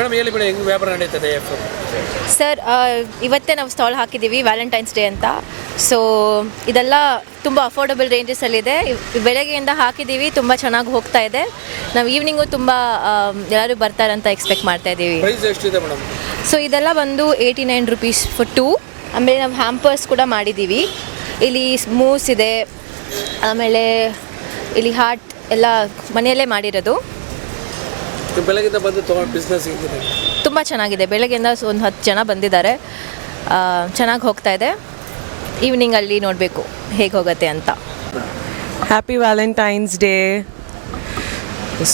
Madam ಹೇಳಿ madam ಹೆಂಗೆ ವ್ಯಾಪಾರ ನಡೀತದೆ? ಸರ್ ಇವತ್ತೇ ನಾವು ಸ್ಟಾಲ್ ಹಾಕಿದ್ದೀವಿ ವ್ಯಾಲೆಂಟೈನ್ಸ್ ಡೇ ಅಂತ. ಸೊ ಇದೆಲ್ಲ ತುಂಬ ಅಫೋರ್ಡಬಲ್ ರೇಂಜಸಲ್ಲಿದೆ. ಬೆಳಗ್ಗೆಯಿಂದ ಹಾಕಿದ್ದೀವಿ, ತುಂಬ ಚೆನ್ನಾಗಿ ಹೋಗ್ತಾ ಇದೆ. ನಾವು ಈವ್ನಿಂಗು ತುಂಬ ಎಲ್ಲರೂ ಬರ್ತಾರೆ ಅಂತ ಎಕ್ಸ್ಪೆಕ್ಟ್ ಮಾಡ್ತಾ ಇದ್ದೀವಿ. ಪ್ರೈಸ್ ಎಷ್ಟಿದೆ ಮೇಡಮ್? ಸೊ ಇದೆಲ್ಲ ಬಂದು 89 ರುಪೀಸ್ ಫಾರ್ 2. ಆಮೇಲೆ ನಾವು ಹ್ಯಾಂಪರ್ಸ್ ಕೂಡ ಮಾಡಿದ್ದೀವಿ. ಇಲ್ಲಿ ಮೂಸ್ ಇದೆ, ಆಮೇಲೆ ಇಲ್ಲಿ ಹಾರ್ಟ್ ಎಲ್ಲ ಮನೆಯಲ್ಲೇ ಮಾಡಿರೋದು. ಬೆಳಗಿಂದ ಬಂದು ತೊಗೊಂಡು ಬಿಸ್ನೆಸ್ ಹೇಗಿದೆ? ತುಂಬ ಚೆನ್ನಾಗಿದೆ. ಬೆಳಗ್ಗೆಯಿಂದ ಒಂದು 10 ಜನ ಬಂದಿದ್ದಾರೆ. ಚೆನ್ನಾಗಿ ಹೋಗ್ತಾ ಇದೆ. ಈವ್ನಿಂಗಲ್ಲಿ ನೋಡಬೇಕು ಹೇಗೆ ಹೋಗುತ್ತೆ ಅಂತ. Happy Valentine's day.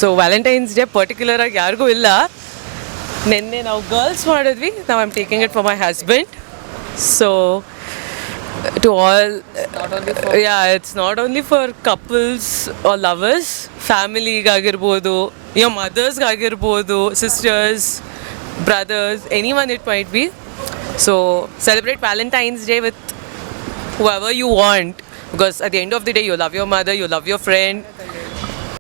So Valentine's day ಪರ್ಟಿಕ್ಯುಲರಾಗಿ ಯಾರಿಗೂ ಇಲ್ಲ. ನಿನ್ನೆ ನಾವು ಗರ್ಲ್ಸ್ ಮಾಡಿದ್ವಿ. ನಾವು I'm taking it for my husband. So to all, yeah, it's not only for couples or lovers, family gagirbodu, your mothers gagirbodu, sisters, brothers, anyone it might be. So celebrate Valentine's Day with whoever you want, because at the end of the day you love your mother, you love your friend,